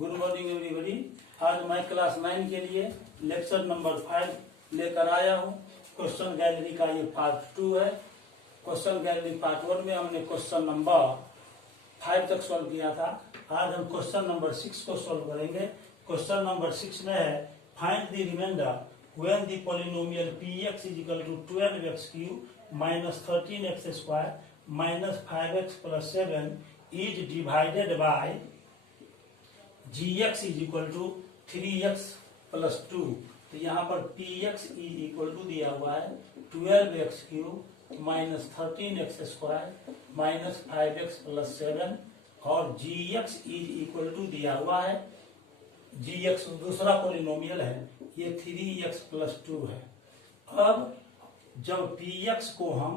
Good morning everybody. आज मैं class 9 के लिए लेक्चर नंबर 5 लेकर आया हूँ। क्वेश्चन गैलरी का ये पार्ट 2 है। क्वेश्चन गैलरी पार्ट 1 में हमने क्वेश्चन नंबर 5 तक सॉल्व किया था। आज हम क्वेश्चन नंबर 6 को सॉल्व करेंगे। क्वेश्चन नंबर 6 में है find the remainder when the polynomial px is equal to 12x cube minus 13x square minus 5x plus 7 is divided by gx is equal to 3x plus 2। तो यहाँ पर px is equal to दिया हुआ है 12x cube minus 13x square minus 5x plus 7 और gx is equal to दिया हुआ है gx दूसरा पॉलिनोमियल है, ये 3x प्लस 2 है। अब जब px को हम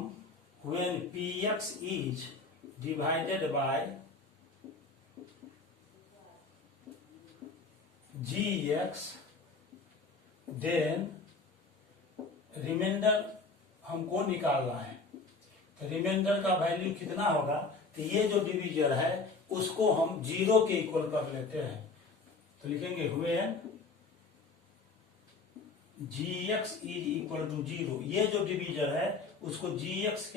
when px is divided by gx then remainder हमको निकालना है। तो रिमाइंडर का वैल्यू कितना होगा, तो ये जो डिवीजर है उसको हम 0 के इक्वल कर लेते हैं। तो लिखेंगे when gx is equal to 0। ये जो डिवीजर है उसको gx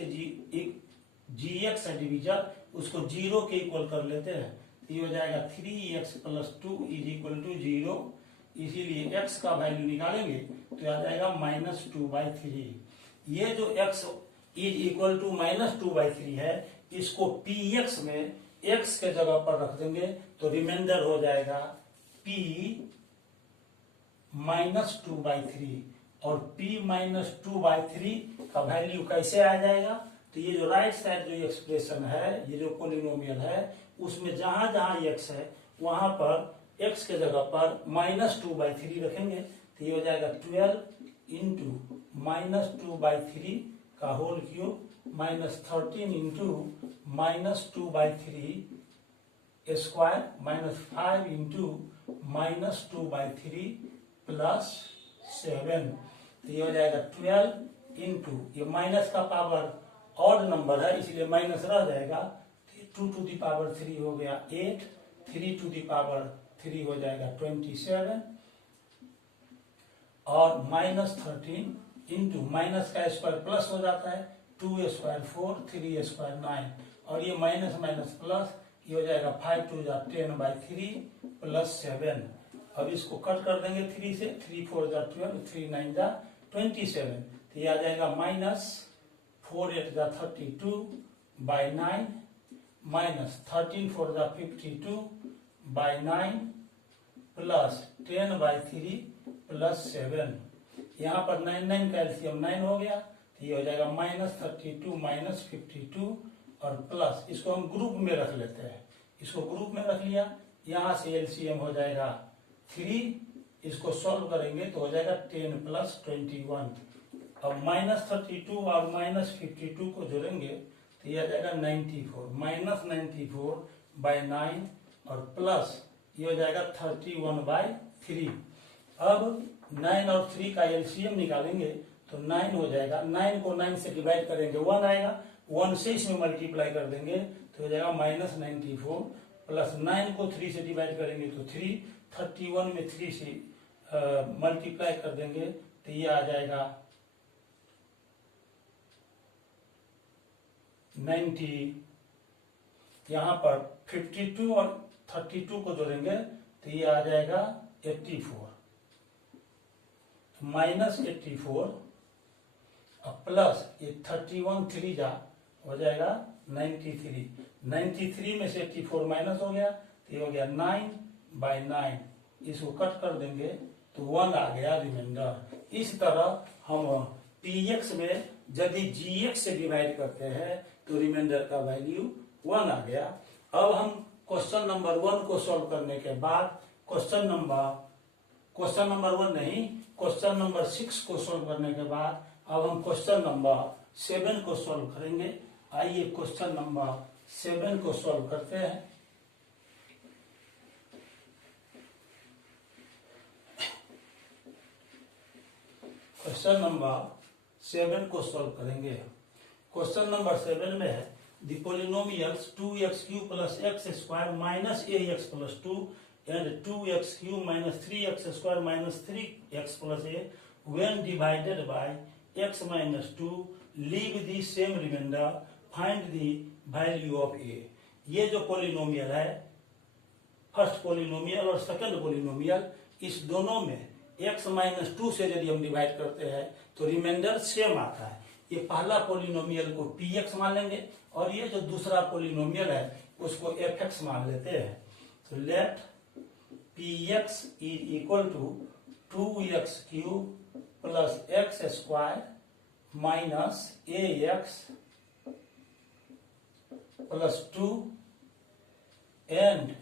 है डिवीजर, उसको 0 के इक्वल कर लेते हैं। तो ये हो जाएगा 3x plus 2 is equal to 0। इसीलिए x का वैल्यू निकालेंगे तो आ जाएगा -2/3। ये जो x इज इक्वल टू -2/3 है, इसको px में x के जगह पर रख देंगे तो रिमाइंडर हो जाएगा p -2/3। और p -2/3 का वैल्यू कैसे आ जाएगा, तो ये जो राइट साइड जो एक्सप्रेशन है, ये जो पॉलिनोमियल है, उसमें जहां जहां x है वहां पर x के जगह पर -2/3 रखेंगे। तो ये हो जाएगा 12 इंटू -2/3 का whole cube minus 13 into -2/3 square minus 5 into -2/3 plus 7। तो ये हो जाएगा 12 इंटू, ये माइनस का पावर ऑड नंबर है इसलिए माइनस रह जाएगा। 2 टू द पावर 3 हो गया 8, 3 टू द पावर 3 हो जाएगा 27 और -13 इंटू माइनस का स्क्वायर प्लस हो जाता है 2 स्क्वायर 4, 3 स्क्वायर 9 और ये माइनस माइनस प्लस, ये हो जाएगा 5 टू 10/3 प्लस 7। अब इसको कट कर देंगे 3 से, 3 4 12, 3 9 27। तो ये आ जाएगा -4 8 32/9 माइनस 13 4 52/9 प्लस 10/3 प्लस 7। यहाँ पर 9 9 का एलसीएम 9 हो गया। तो ये हो जाएगा -32 -52 और प्लस, इसको हम ग्रुप में रख लेते हैं। इसको ग्रुप में रख लिया, यहाँ से एलसीएम हो जाएगा 3, इसको सॉल्व करेंगे तो हो जाएगा 10 प्लस 21। अब -32 और -52 को जोड़ेंगे तो ये आ जाएगा 94, -94/9 और प्लस ये हो जाएगा 31/3। अब 9 और 3 का एलसीएम निकालेंगे तो 9 हो जाएगा। 9 को 9 से डिवाइड करेंगे 1 आएगा, 1 से इसमें मल्टीप्लाई कर देंगे तो हो जाएगा -94 प्लस 9 को 3 से डिवाइड करेंगे तो 3, 31 में 3 से मल्टीप्लाई कर देंगे तो ये आ जाएगा 90। यहाँ पर 52 और 32 को जोड़ेंगे तो ये आ जाएगा 84, -84 और प्लस ये 31 3 जा हो जाएगा 93। 93 में से 84 माइनस हो गया तो ये हो गया 9/9। इसको कट कर देंगे तो 1 आ गया रिमाइंडर। इस तरह हम px में यदि gx से डिवाइड करते हैं तो रिमाइंडर का वैल्यू 1 आ गया। अब हम क्वेश्चन नंबर 1 को सॉल्व करने के बाद क्वेश्चन नंबर 1 नहीं, क्वेश्चन नंबर 6 को सॉल्व करने के बाद अब हम क्वेश्चन नंबर 7 को सॉल्व करेंगे। आइए क्वेश्चन नंबर 7 को सॉल्व करते हैं। क्वेश्चन नंबर 7 को सॉल्व करेंगे। क्वेश्चन नंबर 7 में है The polynomials 2x cube plus x square minus ax plus 2 and 2x cube minus 3x square minus 3x plus a when divided by x minus 2 leave the same remainder find the value of a। ये जो polynomial है, first polynomial और second polynomial, इस दोनों में x minus 2 से यदि हम डिवाइड करते हैं तो रिमाइंडर सेम आता है। ये पहला पोलिनोमियल को px मान लेंगे और ये जो दूसरा पोलिनोमियल है उसको fx मान लेते हैं। तो let px is equal to 2x cube plus x square minus ax plus 2 and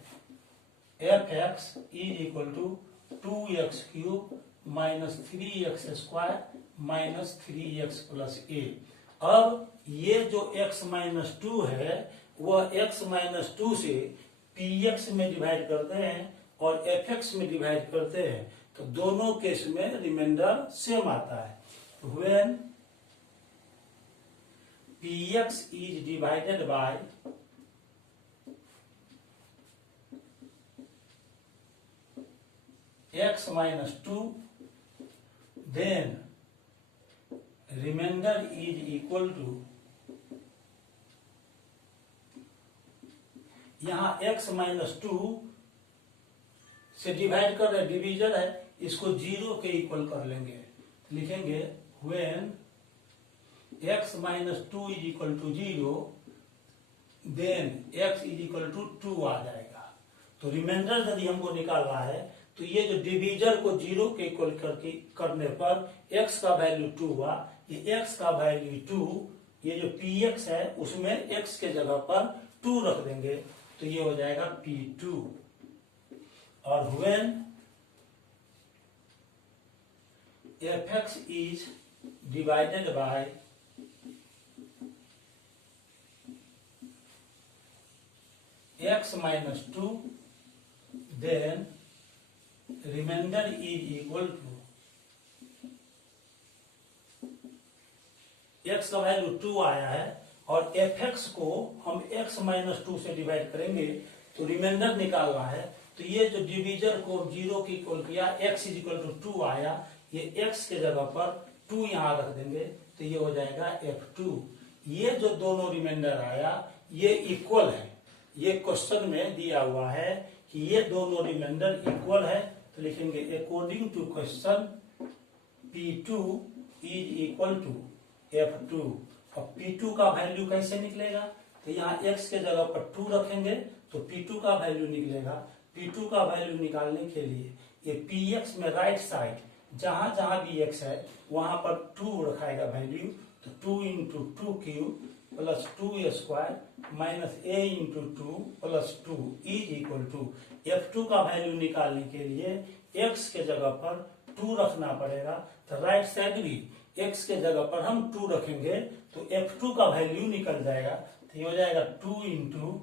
fx is equal to 2x cube minus 3x square minus 3x plus a। अब ये जो x माइनस 2 है वह x माइनस 2 से px में divide करते हैं और fx में डिवाइड करते हैं तो दोनों केस में रिमाइंडर सेम आता है। When px is divided by x minus 2 then remainder is equal to, यहां x minus 2 से डिवाइड कर रहे, डिवीजन है, इसको 0 के इक्वल कर लेंगे, लिखेंगे when x minus 2 is equal to 0 then x is equal to 2 आ जाएगा। तो रिमाइंडर यदि हमको निकालना है तो ये जो डिवीजर को 0 के इक्वल करने पर x का वैल्यू 2 हुआ, ये x का वैल्यू 2, ये जो px है उसमें x के जगह पर 2 रख देंगे तो ये हो जाएगा p2। और when fx is divided by x minus 2 then remainder is equal to, x का वैल्यू 2 आया है और fx को हम x माइनस 2 से डिवाइड करेंगे तो रिमाइंडर निकालना है। तो ये जो डिवीजर को 0 की इक्वल किया, x इज इक्वल टू 2 आया, ये x के जगह पर 2 यहां रख देंगे तो ये हो जाएगा f2। ये जो दोनों रिमाइंडर आया ये इक्वल है, ये क्वेश्चन में दिया हुआ है कि ये दोनों रिमाइंडर इक्वल है तो लिखेंगे according to question P2 is equal to F2। और P2 का वैल्यू कैसे निकलेगा, तो यहाँ x के जगह पर 2 रखेंगे तो P2 का वैल्यू निकलेगा। P2 का वैल्यू निकालने के लिए ये Px में राइट साइड जहां जहां भी x है वहां पर 2 रखाएगा वैल्यू, तो 2 into 2 cube plus 2 square minus a into 2 plus 2 is equal to, f2 का वैल्यू निकालने के लिए x के जगह पर 2 रखना पड़ेगा तो राइट साइड भी x के जगह पर हम 2 रखेंगे तो f2 का वैल्यू निकल जाएगा। तो ये हो जाएगा 2 into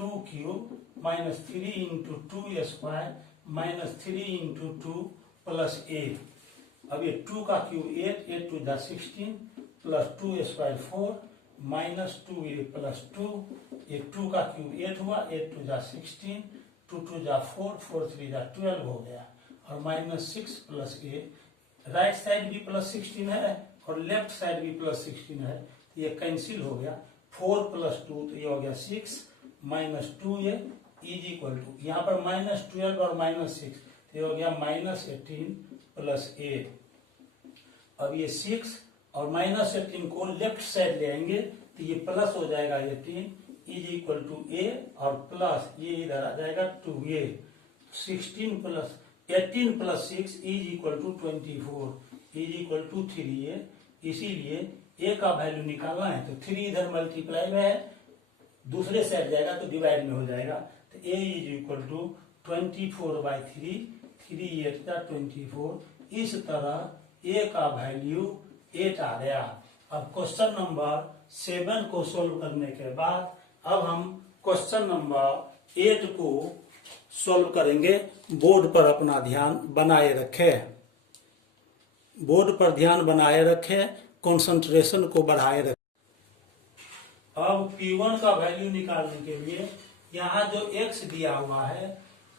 2 cube minus 3 into 2 square minus 3 into 2 plus a। अब ये 2 का cube 8, 8 to the 16 plus 2 square 4 minus 2a plus 2, ये 2 का क्यूब 8 हुआ, 8 टू जा 16, 2 टू जा 4, 4 3 जा 12 हो गया और minus 6 plus a। Right side भी प्लस 16 है और लेफ्ट साइड भी प्लस 16 है तो ये कैंसिल हो गया, 4 प्लस 2 तो ये हो गया 6 minus 2a is equal to, यहाँ पर माइनस 12 और माइनस 6 तो ये हो गया माइनस 18 प्लस a। अब ये 6 और माइनस 18 को लेफ्ट साइड ले आएंगे तो ये प्लस हो जाएगा 18 इज इक्वल टू a और प्लस ये इधर आ जाएगा 2a। 16 plus 18 plus 6 is equal to 24 is equal to 3a। इसीलिए a का वैल्यू निकालना है तो 3 इधर मल्टीप्लाई में है, दूसरे साइड जाएगा तो डिवाइड में हो जाएगा तो a इज इक्वल टू 24/3, 3 8 का 24। इस तरह a का वैल्यू 8 आ गया। अब क्वेश्चन नंबर 7 को सोल्व करने के बाद अब हम क्वेश्चन नंबर 8 को सोल्व करेंगे। बोर्ड पर अपना ध्यान बनाए रखें, बोर्ड पर ध्यान बनाए रखें, कंसंट्रेशन को बढ़ाए रखें। अब P1 का वैल्यू निकालने के लिए यहाँ जो x दिया हुआ है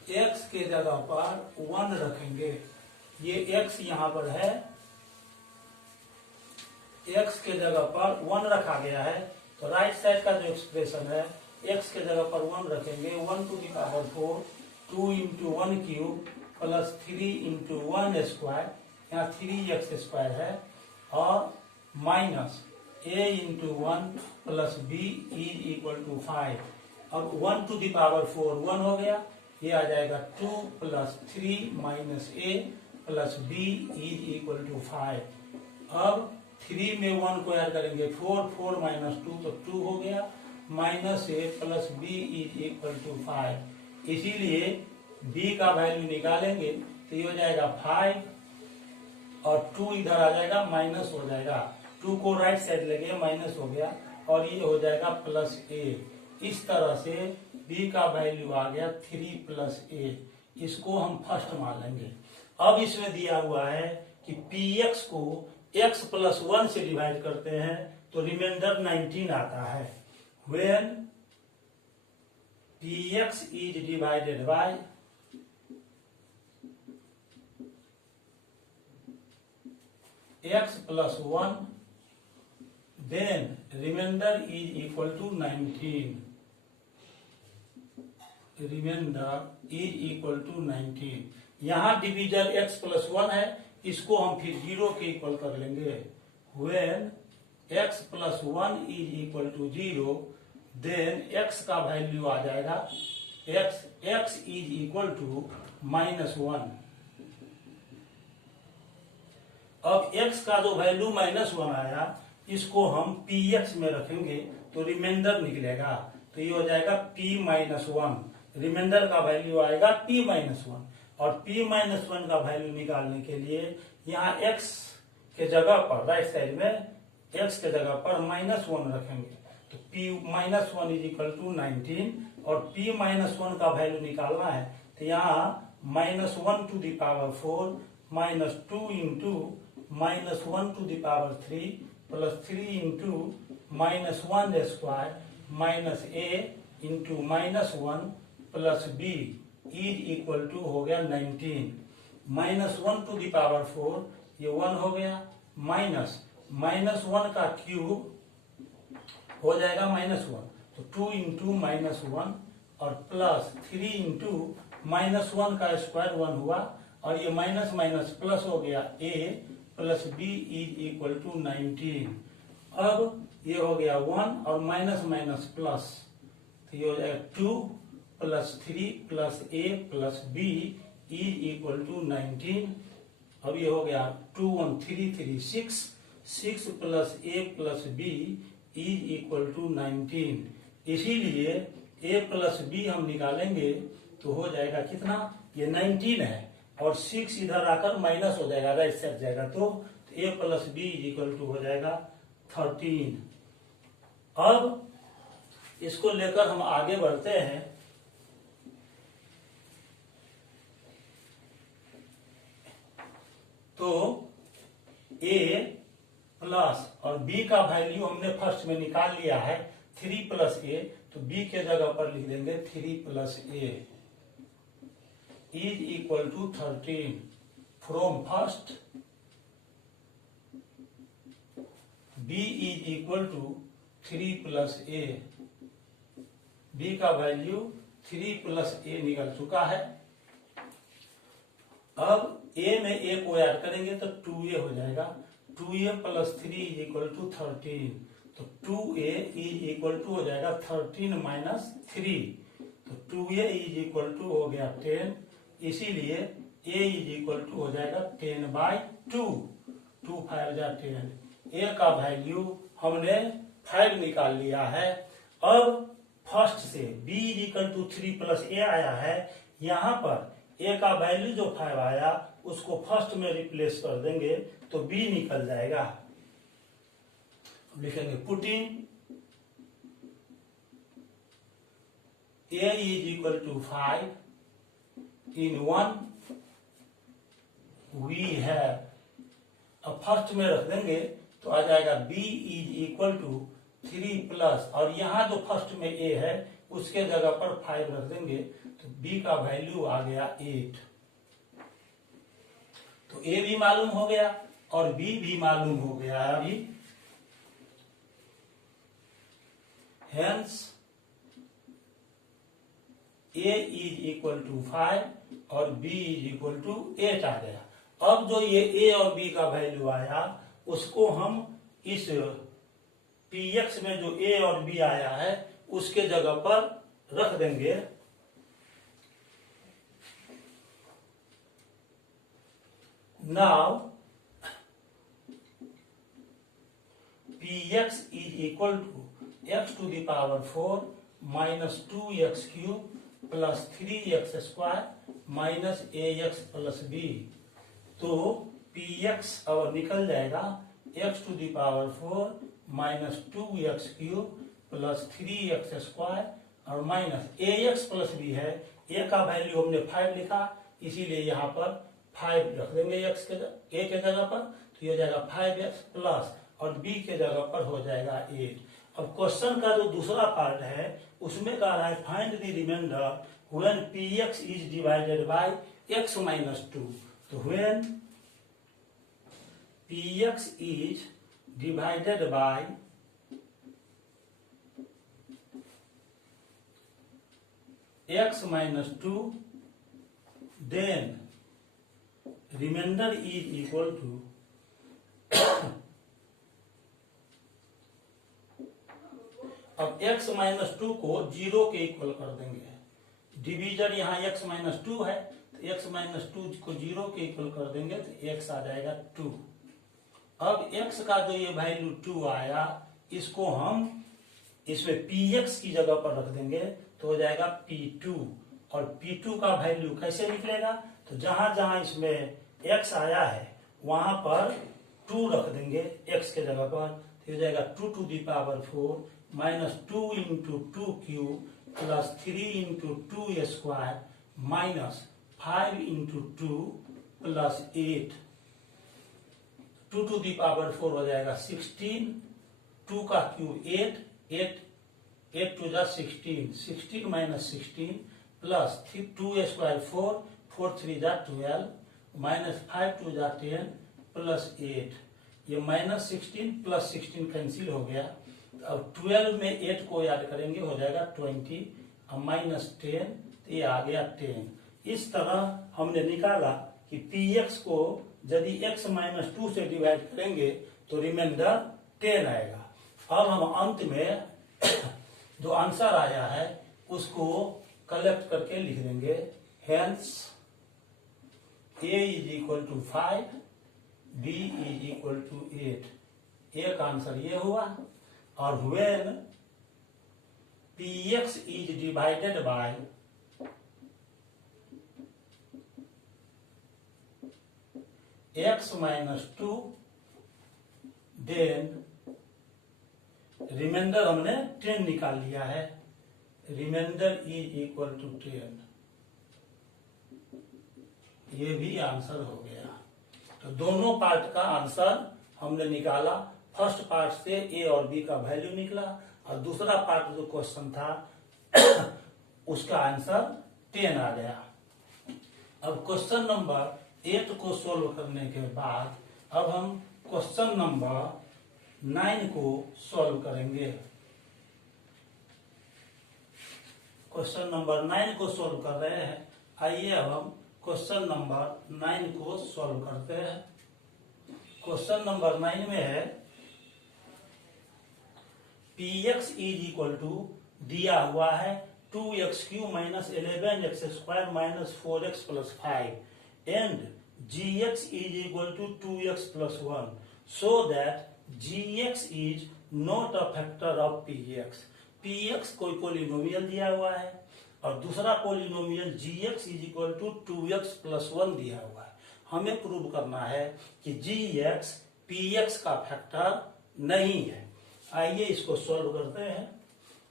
x के जगह पर 1 रखेंगे, ये x यहाँ पर है, x के जगह पर 1 रखा गया है, तो राइट साइड का जो एक्सप्रेशन है x के जगह पर 1 रखेंगे, 1 to the power 4, 2 into 1 cube plus 3 into 1 square, यहाँ 3x² है, और minus a into 1 plus b is equal to 5। अब 1 टू द पावर 4 1 हो गया, ये आ जाएगा 2 plus 3 minus a plus b is equal to 5। अब 3 में 1 को ऐड करेंगे, 4 माइनस 2 तो 2 हो गया, minus a plus b is equal to 5। इसीलिए b का वैल्यू निकालेंगे तो ये हो जाएगा 5 और 2 इधर आ जाएगा, माइनस हो जाएगा, 2 को राइट साइड ले गए, माइनस हो गया, और ये हो जाएगा प्लस a। इस तरह से b का वैल्यू आ गया 3 प्लस a। इसको हम फर्स्ट मान लेंगे। अब इसमें दिया हुआ है कि px को x प्लस 1 से डिवाइड करते हैं तो रिमाइंडर 19 आता है। When px is divided by x plus 1, then remainder is equal to 19. Remainder is equal to 19। यहाँ डिविजन x प्लस 1 है, इसको हम फिर 0 के इक्वल कर लेंगे। When x plus 1 is equal to 0, then x का वैल्यू आ जाएगा, x is equal to -1। अब x का जो वैल्यू -1 आया, इसको हम px में रखेंगे तो रिमाइंडर निकलेगा, तो ये हो जाएगा p-1। रिमाइंडर का वैल्यू आएगा p-1, और p-1 का वैल्यू निकालने के लिए यहाँ x के जगह पर राइट साइड में x के जगह पर -1 रखेंगे, तो p-1 इज इक्वल टू 19, और p-1 का वैल्यू निकालना है तो यहाँ -1 to the power 4 -2 into -1 to the power 3 plus 3 into -1 square minus a into -1 plus b is equal to हो गया 19। -1 टू द पावर 4 ये 1 हो गया, माइनस -1 का क्यूब हो जाएगा -1, तो 2 इंटू -1 और प्लस 3 इंटू -1 का स्क्वायर 1 हुआ, और ये माइनस माइनस प्लस हो गया, a plus b is equal to 19। अब ये हो गया 1 और माइनस माइनस प्लस, तो ये हो जाएगा 2 plus 3 plus a plus b is equal to 19। अब ये हो गया 2 1 3 3 6 plus a plus b is equal to 19। इसीलिए a प्लस b हम निकालेंगे तो हो जाएगा कितना, ये 19 है, और 6 इधर आकर माइनस हो जाएगा, राइट साइड जाएगा, तो a plus b is equal to हो जाएगा 13। अब इसको लेकर हम आगे बढ़ते हैं। तो a प्लस और b का वैल्यू हमने फर्स्ट में निकाल लिया है 3 प्लस a, तो b के जगह पर लिख देंगे 3 plus a is equal to 13। From first b is equal to 3 plus a, b का वैल्यू 3 प्लस a निकल चुका है। अब a में a को ऐड करेंगे तो 2a हो जाएगा, 2a plus 3 is equal to 13, तो 2a इज इक्वल टू हो जाएगा 13 माइनस 3, तो 2a इज इक्वल टू हो गया 10, इसीलिए a इज इक्वल टू हो जाएगा 10/2, 2 5 जा 10। a का वैल्यू हमने 5 निकाल लिया है। अब फर्स्ट से b is equal to 3 plus a आया है, यहाँ पर a का वैल्यू जो 5 आया उसको फर्स्ट में रिप्लेस कर देंगे तो b निकल जाएगा। लिखेंगे putting a is equal to 5 in 1 we have, अब फर्स्ट में रख देंगे तो आ जाएगा b is equal to 3 plus, और यहाँ जो फर्स्ट में a है उसके जगह पर 5 रख देंगे तो b का वैल्यू आ गया 8। तो a भी मालूम हो गया और b भी मालूम हो गया अभी। Hence a is equal to 5 और b इज इक्वल टू 8 आ गया। अब जो ये a और b का वैल्यू आया उसको हम इस px में जो a और b आया है उसके जगह पर रख देंगे। Now px is equal to x to the power 4 minus 2x cube plus 3x square minus ax plus b। तो px अब निकल जाएगा x to the power 4 minus 2x cube plus 3x square और माइनस ax प्लस b है। a का value हमने 5 लिखा इसीलिए यहाँ पर 5 रख देंगे x के a के जगह पर, तो ये जाएगा 5x प्लस और b के जगह पर हो जाएगा 8। अब क्वेश्चन का जो दूसरा पार्ट है उसमें कह रहा है find the remainder when px is divided by x minus 2। तो when px is divided by x minus 2 then remainder is equal to अब x माइनस 2 को 0 के इक्वल कर देंगे। डिवीजन यहाँ x माइनस 2 है तो x माइनस 2 को 0 के इक्वल कर देंगे तो x आ जाएगा 2। अब x का जो ये वैल्यू 2 आया इसको हम इसमें px की जगह पर रख देंगे तो हो जाएगा p2। और p2 का वैल्यू कैसे निकलेगा, तो जहां जहां इसमें x आया है वहां पर 2 रख देंगे x के जगह पर, तो हो जाएगा 2 to the power 4 minus 2 into 2 cube plus 3 into 2 square minus 5 into 2 plus 8। 2 to the power 4 हो जाएगा 16, 2 का क्यूब 8 टू जा 16 माइनस 16 प्लस 2 स्क्वायर 4 3 जा 12 माइनस 5 टू जा 10 प्लस 8। ये माइनस 16 प्लस 16 कैंसिल हो गया। अब 12 में 8 को याद करेंगे हो जाएगा 20 और माइनस 10 तो ये आ गया 10। इस तरह हमने निकाला कि px को यदि x माइनस 2 से डिवाइड करेंगे तो रिमाइंडर 10 आएगा। अब हम अंत में जो आंसर आया है उसको कलेक्ट करके लिख देंगे। Hence a is equal to 5, b is equal to 8। एक आंसर ये हुआ। और when px is divided by x minus 2 then remainder हमने 10 निकाल लिया है। Remainder is equal to 10। ये भी आंसर हो गया। तो दोनों पार्ट का आंसर हमने निकाला। फर्स्ट पार्ट से ए और बी का वैल्यू निकला और दूसरा पार्ट जो क्वेश्चन था उसका आंसर 10 आ गया। अब क्वेश्चन नंबर 8 को सोल्व करने के बाद अब हम क्वेश्चन नंबर 9 को सॉल्व करेंगे। क्वेश्चन नंबर 9 को सॉल्व कर रहे हैं। आइए अब हम क्वेश्चन नंबर 9 को सॉल्व करते हैं। क्वेश्चन नंबर 9 में है px इज इक्वल टू दिया हुआ है 2x cube minus 11x square minus 4x plus 5 and gx is equal to 2x plus 1 so that gx is not a factor of px। px कोई polynomial दिया हुआ है और दूसरा polynomial gx is equal to 2x plus 1 दिया हुआ है। हमें प्रूव करना है कि gx px का फैक्टर नहीं है। आइए इसको सॉल्व करते हैं।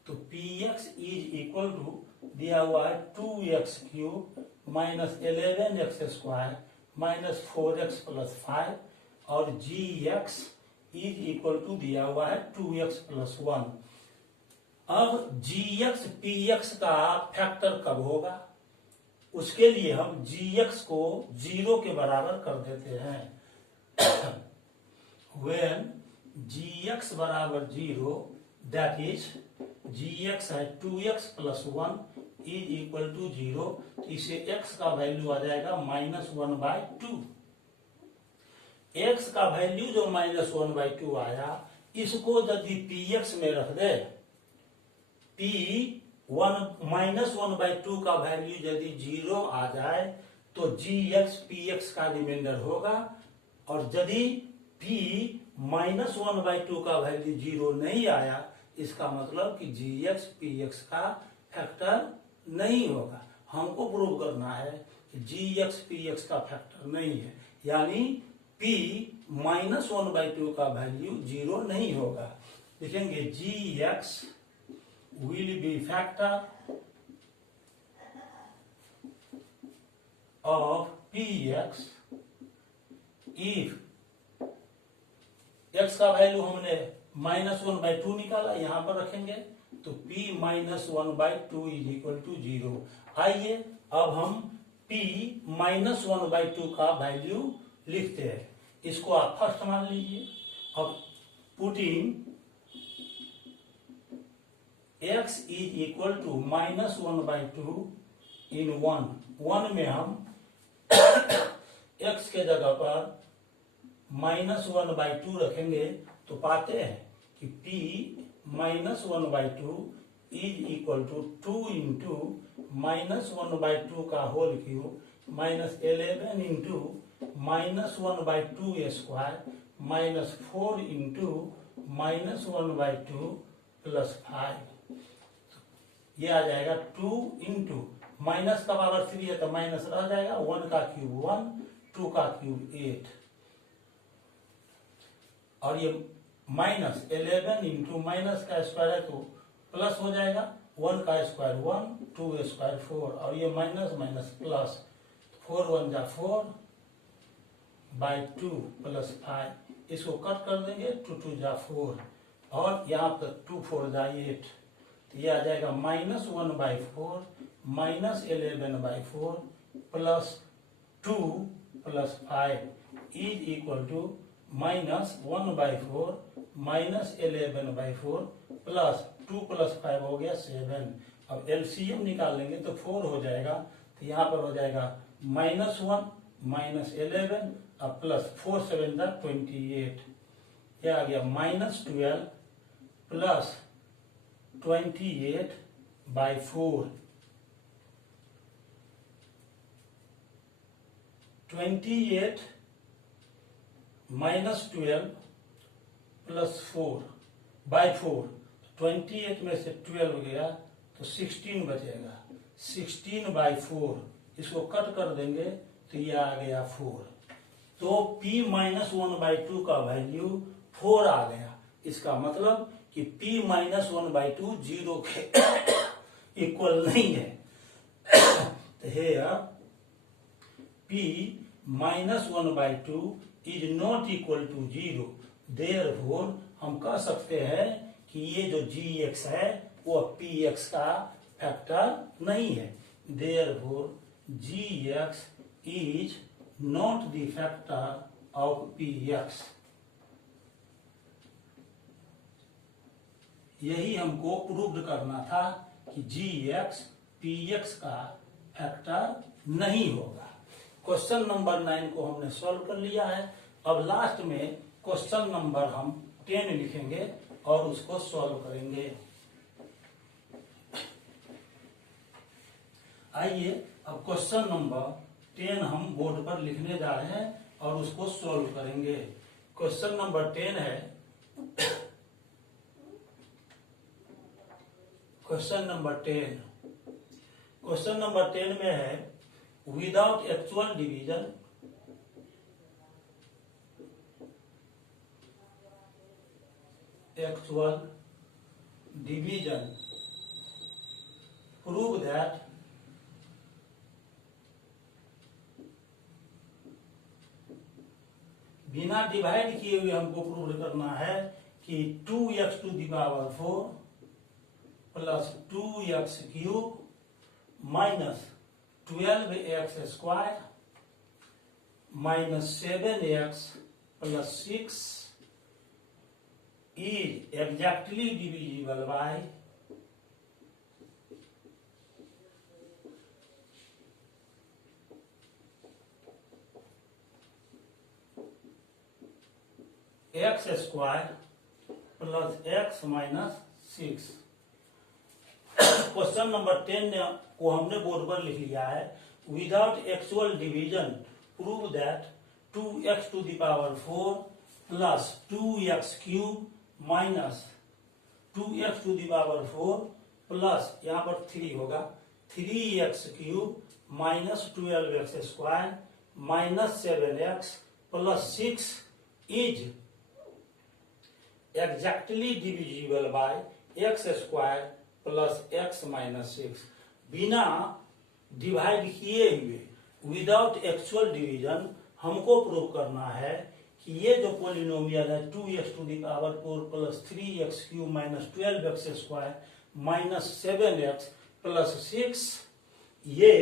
तो px इज इक्वल टू दिया हुआ है 2x cube minus 11x square minus 4x plus 5 और gx इज इक्वल टू दिया हुआ है 2x प्लस 1। अब gx px का फैक्टर कब होगा, उसके लिए हम gx को 0 के बराबर कर देते हैं। when gx बराबर 0 दैट इज gx है 2x plus 1 is equal to 0, तो इसे x का वैल्यू आ जाएगा -1/2। x का वैल्यू जो -1/2 आया, इसको यदि px में रख दे, -1/2 का वैल्यू यदि 0 आ जाए तो gx px का रिमाइंडर होगा, और यदि -1/2 का वैल्यू 0 नहीं आया, इसका मतलब कि gx px का फैक्टर नहीं होगा। हमको प्रूव करना है कि gx px का फैक्टर नहीं है, यानी -1/2 का वैल्यू 0 नहीं होगा। लिखेंगे gx will be factor of px if x का वैल्यू हमने -1/2 निकाला, यहां पर रखेंगे तो p -1/2 इज इक्वल टू 0। आइए अब हम p -1/2 का वैल्यू लिखते हैं। इसको आप फर्स्ट मान लीजिए। अब putting x is equal to -1/2 in 1 में हम x के जगह पर -1/2 रखेंगे तो पाते हैं कि p -1/2 is equal to 2 into -1/2 का whole cube -11 into -1/2 square -4 into -1/2 plus 5। ये आ जाएगा 2 इंटू माइनस का पावर 3 है तो माइनस रह जाएगा, 1 का क्यूब 1, 2 का क्यूब 8, और ये -11 इंटू माइनस का स्क्वायर है तो प्लस हो जाएगा, 1 का स्क्वायर 1, 2 स्क्वायर 4, और ये माइनस माइनस प्लस, 4 1 जा 4 बाई 2 प्लस 5, इसको कट कर देंगे, 2 2 जा 4, और यहाँ पर 2 4 जा 8, तो ये आ जाएगा -1/4 -11/4 plus 2 plus 5 is equal to -1/4 -11/4 plus 2 plus 5 हो गया 7। अब एलसीएम निकालेंगे तो 4 हो जाएगा, तो यहाँ पर हो जाएगा -1 -11 अब प्लस 4 7 जा 28, यह आ गया -12 प्लस 28/4, 28 -12 प्लस 4/4, 28 में से 12 गया तो 16 बचेगा, 16/4, इसको कट कर देंगे तो ये आ गया 4। तो p -1/2 का वैल्यू 4 आ गया। इसका मतलब कि p -1/2 0 के इक्वल नहीं है। तो here p -1/2 is not equal to 0, therefore हम कह सकते हैं कि ये जो gx है वो px का फैक्टर नहीं है। Therefore gx is not the factor of px। यही हमको प्रूव करना था कि gx px का फैक्टर नहीं होगा। क्वेश्चन नंबर 9 को हमने सॉल्व कर लिया है। अब लास्ट में क्वेश्चन नंबर हम 10 लिखेंगे और उसको सॉल्व करेंगे। आइए अब क्वेश्चन नंबर 10 हम बोर्ड पर लिखने जा रहे हैं और उसको सॉल्व करेंगे। क्वेश्चन नंबर 10 है, क्वेश्चन नंबर 10, क्वेश्चन नंबर 10 में है without actual division prove that बिना डिवाइड किए हुए हमको प्रूव करना है कि 2x to the power 4 plus 2x cube minus 12x² minus 7x plus 6 is exactly divisible by x² plus x minus 6। Question number 10 को हमने बोर्ड पर लिख लिया है। Without actual division prove that 2x to the power 4 plus 2x cube minus 2x to the power 4 plus यहाँ पर 3 होगा 3x cube minus 12x² minus 7x plus 6 is exactly divisible by x² plus x minus 6। बिना divide किए हुए without actual division हमको prove करना है कि ये जो पॉलिनोमियल है 2x to the power 4 plus 3x cube minus 12x² minus 7x plus 6 ये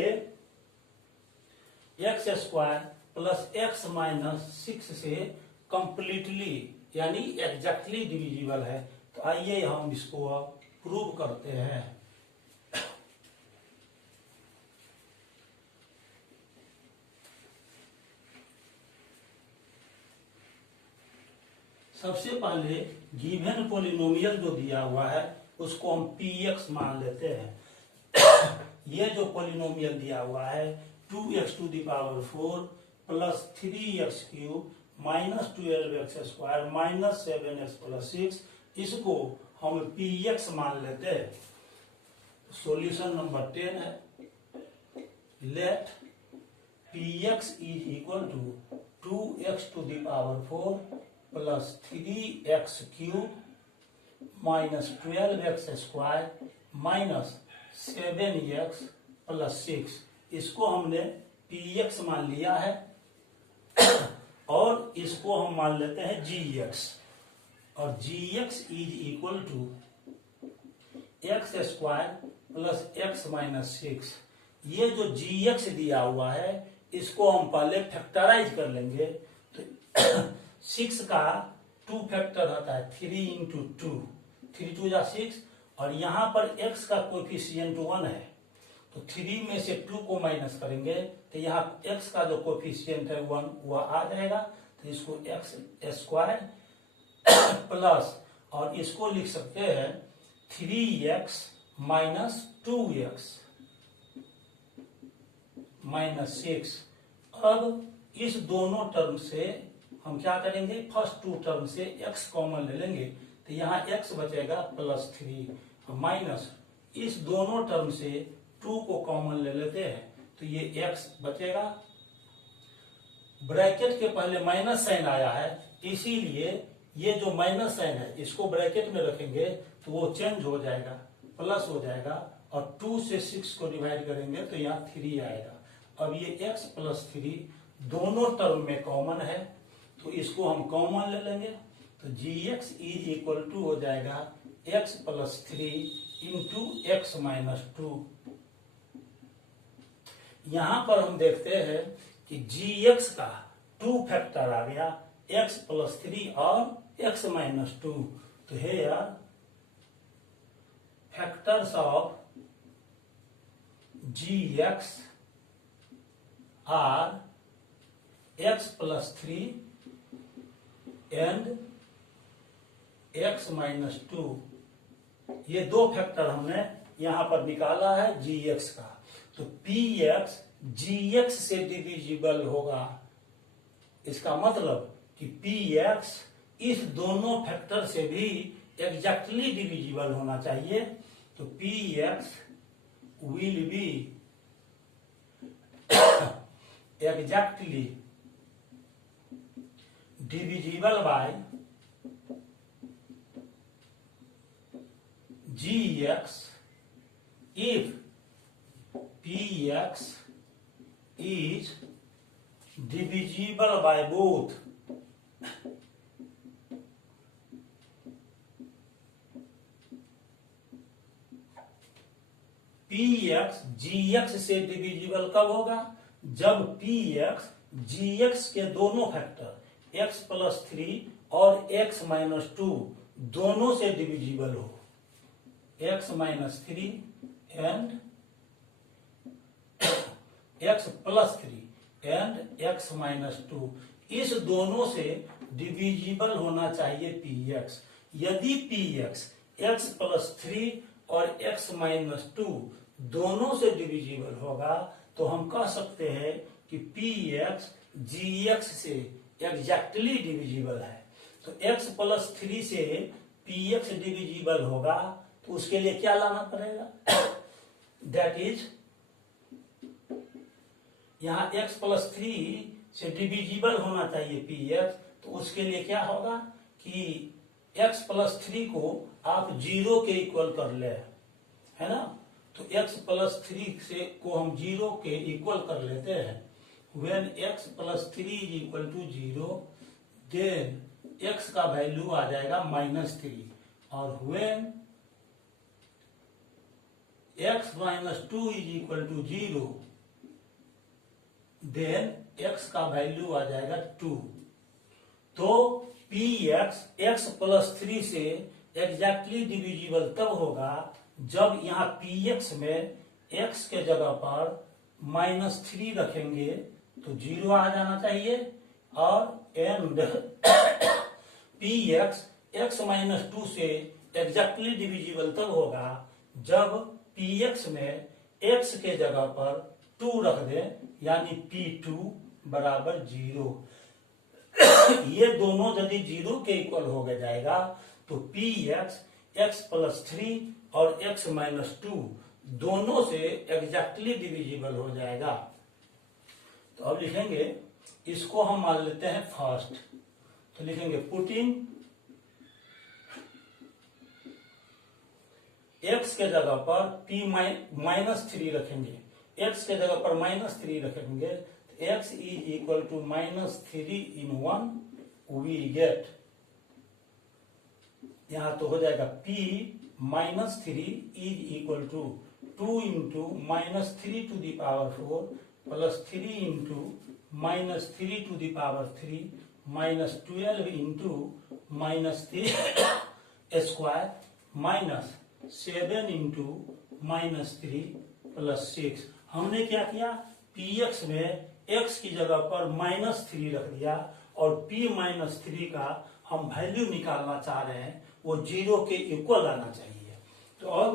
x² plus x minus 6 से कंप्लीटली यानी एग्जैक्टली डिविजिबल है। तो आइए हम इसको प्रूव करते हैं। सबसे पहले गिवन पॉलिनोमियल जो दिया हुआ है उसको हम px मान लेते हैं। ये जो पॉलिनोमियल दिया हुआ है 2x to the power 4 plus 3x cube minus 12x² minus 7x plus 6 इसको हम px मान लेते हैं। सॉल्यूशन नंबर 10 है late px is equal to 2x to the power 4 plus 3x cube minus 12x² minus 7x plus 6 इसको हमने px मान लिया है और इसको हम मान लेते हैं gx और gx is equal to x² plus x minus 6। ये जो gx दिया हुआ है इसको हम पहले फैक्टराइज कर लेंगे। तो 6 का 2 फैक्टर होता है 3 into 2 3 2 जा 6 और यहाँ पर x का कोएफिशिएंट 1 है तो 3 में से 2 को माइनस करेंगे तो यहाँ x का जो कोएफिशिएंट है 1 वह आ जाएगा। तो इसको x² प्लस और इसको लिख सकते हैं 3x minus 2x minus 6। अब इस दोनों टर्म से हम क्या करेंगे फर्स्ट 2 टर्म से x कॉमन ले लेंगे तो यहाँ x बचेगा प्लस 3 माइनस इस दोनों टर्म से 2 को कॉमन ले लेते हैं तो ये x बचेगा। ब्रैकेट के पहले माइनस साइन आया है इसीलिए ये जो माइनस साइन है इसको ब्रैकेट में रखेंगे तो वो चेंज हो जाएगा प्लस हो जाएगा और 2 से 6 को डिवाइड करेंगे तो यहाँ 3 आएगा। अब ये x प्लस 3 दोनों टर्म में कॉमन है तो इसको हम कॉमन ले लेंगे तो gx इज इक्वल टू हो जाएगा x plus 3 into x minus 2। यहां पर हम देखते हैं कि gx का 2 फैक्टर आ गया x प्लस 3 और x माइनस 2। तो here factors of gx are x plus 3 and x minus 2। ये दो फैक्टर हमने यहां पर निकाला है gx का। तो px gx से डिविजिबल होगा। इसका मतलब कि px इस दोनों फैक्टर से भी एग्जैक्टली डिविजिबल होना चाहिए। तो px will be exactly divisible by gx if px is divisible by both P X G X से डिविजिबल कब होगा? जब पी एक्स जी एक्स के दोनों फैक्टर एक्स प्लस 3 और एक्स माइनस 2 दोनों से डिविजिबल हो। X minus 3 and x plus 3 and x minus 2, इस दोनों से डिविजिबल होना चाहिए पी एक्स। यदि पी एक्स एक्स प्लस 3 और एक्स माइनस 2 दोनों से डिविजिबल होगा तो हम कह सकते हैं कि पी एक्स जी एक्स से एग्जैक्टली डिविजिबल है। तो एक्स प्लस 3 से पी एक्स डिविजिबल होगा तो उसके लिए क्या लाना पड़ेगा? दैट इज, यहां एक्स प्लस 3 से डिविजिबल होना चाहिए पी एक्स, तो उसके लिए क्या होगा कि एक्स प्लस 3 को आप 0 के इक्वल कर ले, है ना। तो x प्लस 3 से को हम 0 के इक्वल कर लेते हैं। When x plus 3 is equal to 0, then x का वैल्यू आ जाएगा -3, और when x minus 2 is equal to 0, then x का वैल्यू आ जाएगा 2। तो पी एक्स एक्स प्लस 3 से एग्जैक्टली डिविजिबल तब होगा जब यहाँ पी एक्स में x के जगह पर -3 रखेंगे तो 0 आ जाना चाहिए, और and P x x minus 2 से एग्जैक्टली डिविजिबल तब होगा जब पी एक्स में x के जगह पर 2 रख दे, यानी P2 बराबर 0। ये दोनों यदि 0 के इक्वल हो जाएगा तो पी एक्स एक्स प्लस 3 और एक्स माइनस 2 दोनों से एग्जैक्टली डिविजिबल हो जाएगा। तो अब लिखेंगे, इसको हम मान लेते हैं फर्स्ट, तो लिखेंगे पुटिंग एक्स के जगह पर p माइनस 3 रखेंगे, एक्स के जगह पर -3 रखेंगे, तो x is equal to -3 in 1, we get, यहां तो हो जाएगा p -3 is equal to 2 into -3 to the power 4 plus 3 into -3 to the power 3 -12 into -3 square minus 7 into -3 plus 6। हमने क्या किया, पी एक्स में x की जगह पर -3 रख दिया, और p -3 का हम वैल्यू निकालना चाह रहे हैं, वो 0 के इक्वल आना चाहिए। तो अब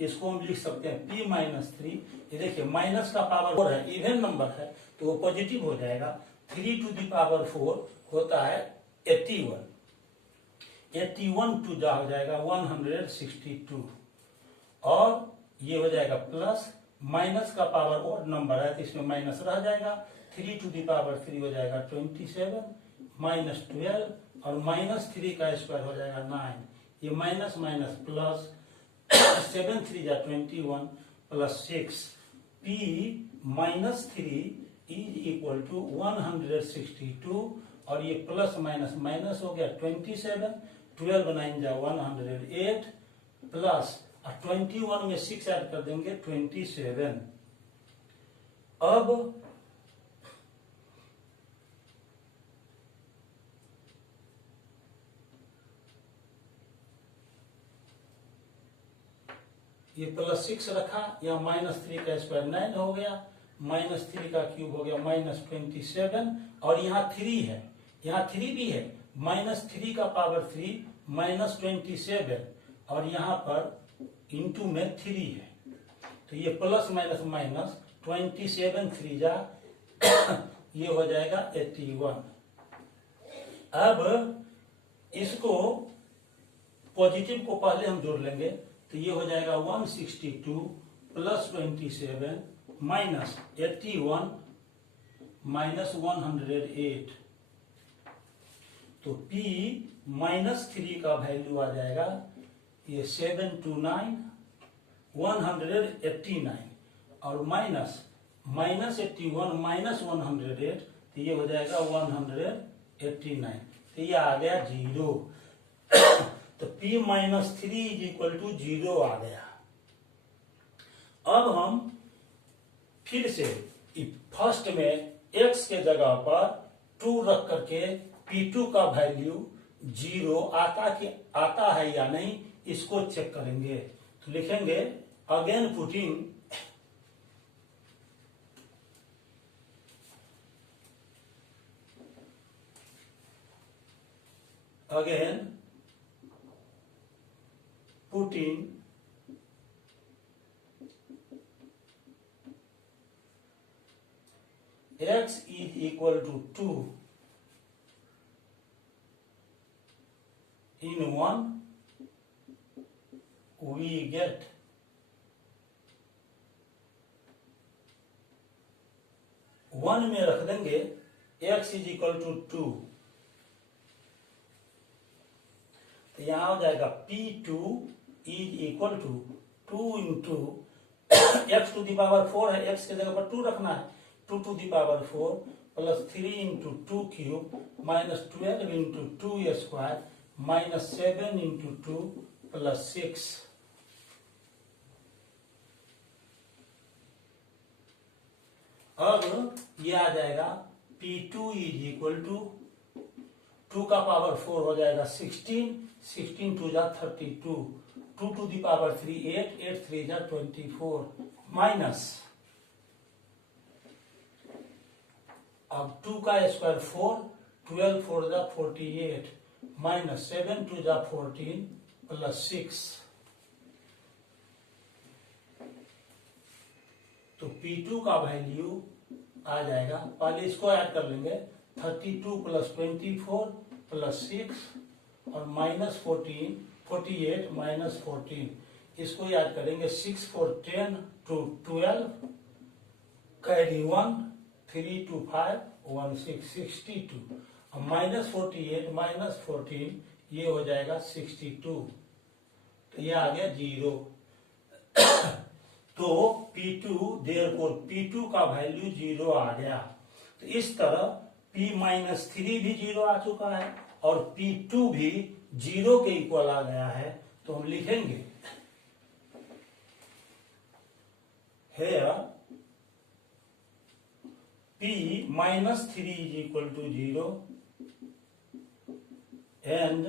इसको हम लिख सकते हैं p -3, ये देखिए माइनस का पावर 4 है, इवन नंबर है तो वो पॉजिटिव हो जाएगा। 3 टू द पावर 4 होता है 81, 81 टू जा हो जाएगा 162, और ये हो जाएगा प्लस, माइनस का पावर ऑड नंबर है तो इसमें माइनस रह जाएगा, 3 टू द पावर 3 हो जाएगा 27 -12, और -3 का स्क्वायर हो जाएगा 9, ये माइनस माइनस प्लस 7 3 जा 21 plus 6, p -3 is equal to 162, और ये प्लस माइनस माइनस हो गया 27, 12 9 जा 108 प्लस 21 में 6 ऐड कर देंगे 27। अब ये प्लस 6 रखा, या -3 का स्क्वायर 9 हो गया, -3 का क्यूब हो गया -27, और यहाँ 3 है, यहाँ 3 भी है, -3 का पावर 3 -27, और यहाँ पर इंटू में 3 है, तो ये प्लस माइनस माइनस 27 3 जा ये हो जाएगा 81। अब इसको पॉजिटिव को पहले हम जोड़ लेंगे, तो ये हो जाएगा 162 प्लस 27 माइनस 81 माइनस 108, तो p -3 का वैल्यू आ जाएगा ये 729 189, और माइनस -81 माइनस 108, तो ये हो जाएगा 189, तो ये आ गया 0। तो p minus 3 is equal to 0 आ गया। अब हम फिर से फर्स्ट में x के जगह पर 2 रख करके p2 का वैल्यू 0 आता है या नहीं इसको चेक करेंगे। तो लिखेंगे again putting x is equal to 2 in 1, we get one में रख देंगे x इज इक्वल टू 2, तो यहां हो जाएगा p2 is equal to 2 into x to the power 4 है, x के जगह पर 2 रखना है, 2 to the power 4 plus 3 into 2 cube minus 12 into 2 square minus 7 into 2 plus 6। अब ये आ जाएगा P2 इज इक्वल टू 2 का पावर 4 हो जाएगा 16, 16 टू जा 32, 2 टू दी पावर 3 8, 8 3 जा 24 माइनस अब 2 का स्क्वायर 4, 12 4 जा 48 माइनस 7 टू जा 14 प्लस 6। तो P2 का वैल्यू आ जाएगा, पहले इसको ऐड कर लेंगे 32 प्लस 24 प्लस 6 और माइनस 14 48 माइनस 14 इसको याद करेंगे 6 4 10 टू 12 कैरी 1 3 2 5 1 6 62 और माइनस 48 माइनस 14 ये हो जाएगा 62, तो ये आ गया 0। तो P2 देयरफॉर P2 का वैल्यू 0 आ गया। तो इस तरह P माइनस 3 भी 0 आ चुका है और P2 भी 0 के इक्वल आ गया है। तो हम लिखेंगे here P minus 3 is equal to 0 and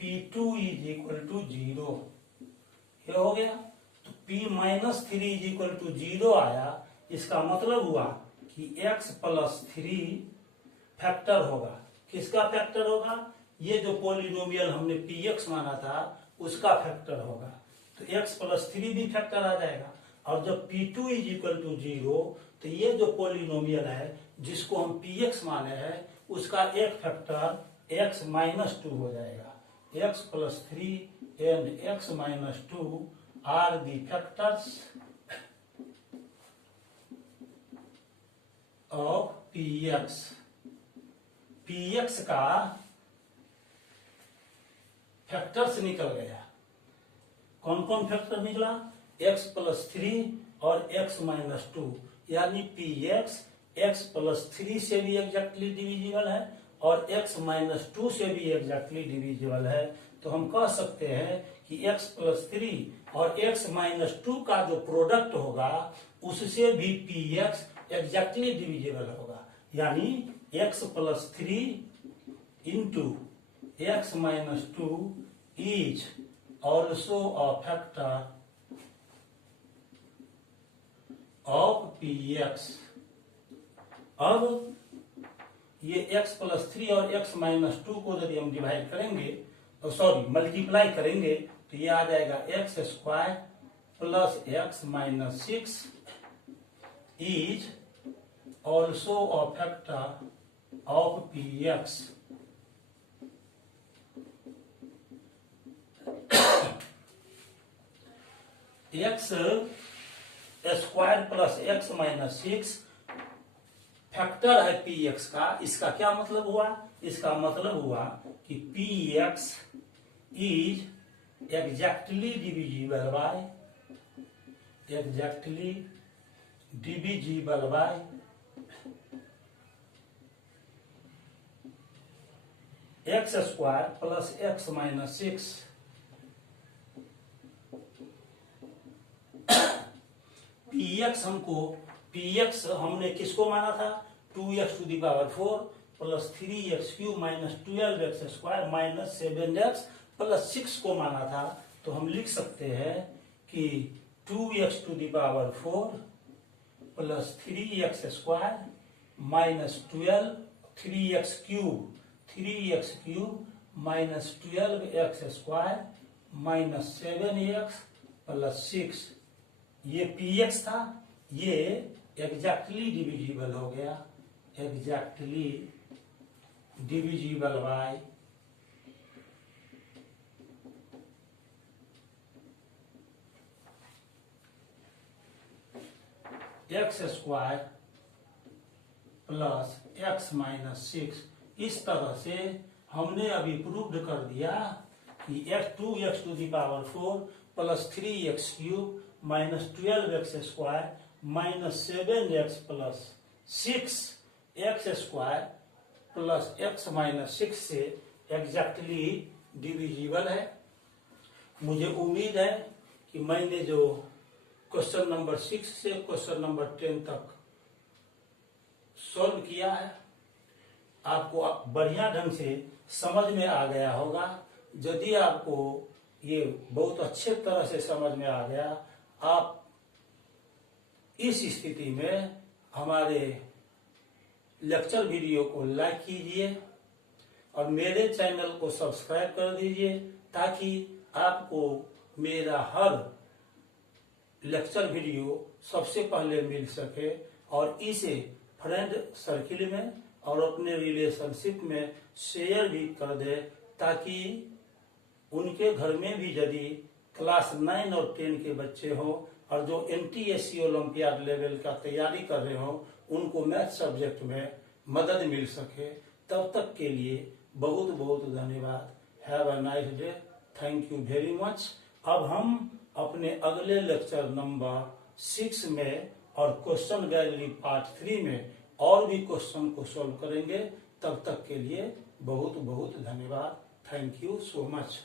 P2 is equal to 0। ये हो गया। तो P minus 3 is equal to 0 आया, इसका मतलब हुआ कि x प्लस 3 फैक्टर होगा। किसका फैक्टर होगा? ये जो पॉलिनोमियल हमने px माना था उसका फैक्टर होगा। तो x प्लस 3 भी फैक्टर आ जाएगा। और जब P2 इज इक्वल टू 0 तो ये जो पॉलिनोमियल है जिसको हम px माने हैं उसका एक फैक्टर x माइनस 2 हो जाएगा। x plus 3 and x minus 2 are the factors of px। px का फैक्टर्स निकल गया। कौन कौन फैक्टर निकला? x प्लस 3 और x माइनस 2, यानी px x प्लस 3 से भी एग्जैक्टली डिविजिबल है और x माइनस 2 से भी एग्जैक्टली डिविजिबल है। तो हम कह सकते हैं कि x प्लस 3 और x माइनस 2 का जो प्रोडक्ट होगा उससे भी px एग्जैक्टली डिविजिबल होगा, यानी x plus 3 into x minus 2 is also a factor of px। अब ये x प्लस 3 और x माइनस 2 को यदि हम डिवाइड करेंगे तो सॉरी मल्टीप्लाई करेंगे तो ये आ जाएगा x square plus x minus 6 is also a factor of px। x square plus x minus 6 factor है px का। इसका क्या मतलब हुआ? इसका मतलब हुआ कि px is exactly divisible by X square plus X minus 6 P X हमने किसको माना था 2x to the power 4 plus 3x cube minus 12x square minus 7x plus 6 को माना था। तो हम लिख सकते हैं कि 2x to the power 4 plus 3x square minus 12 3x cube minus 12x square minus 7x plus 6 ये px था, ये एग्जैक्टली डिविजिबल हो गया, exactly divisible by X square plus X minus 6। इस तरह से हमने अभी प्रूव्ड कर दिया कि x to the power 4 plus 3x cube minus 12x square minus 7x plus 6x square plus x minus 6 से एग्जैक्टली डिविजिबल है। मुझे उम्मीद है कि मैंने जो क्वेश्चन नंबर 6 से क्वेश्चन नंबर 10 तक सॉल्व किया है आपको बढ़िया ढंग से समझ में आ गया होगा। यदि आपको ये बहुत अच्छे तरह से समझ में आ गया, आप इस स्थिति में हमारे लेक्चर वीडियो को लाइक कीजिए और मेरे चैनल को सब्सक्राइब कर दीजिए ताकि आपको मेरा हर लेक्चर वीडियो सबसे पहले मिल सके और इसे फ्रेंड सर्किल में और अपने रिलेशनशिप में शेयर भी कर दे ताकि उनके घर में भी यदि क्लास 9 और 10 के बच्चे हो और जो NTSC ओलंपियाड लेवल का तैयारी कर रहे हो उनको मैथ सब्जेक्ट में मदद मिल सके। तब तक के लिए बहुत बहुत धन्यवाद। Have a nice day, thank you very much. अब हम अपने अगले लेक्चर नंबर 6 में और क्वेश्चन गैलरी पार्ट 3 में और भी क्वेश्चन को सॉल्व करेंगे। तब तक के लिए बहुत बहुत धन्यवाद। Thank you so much.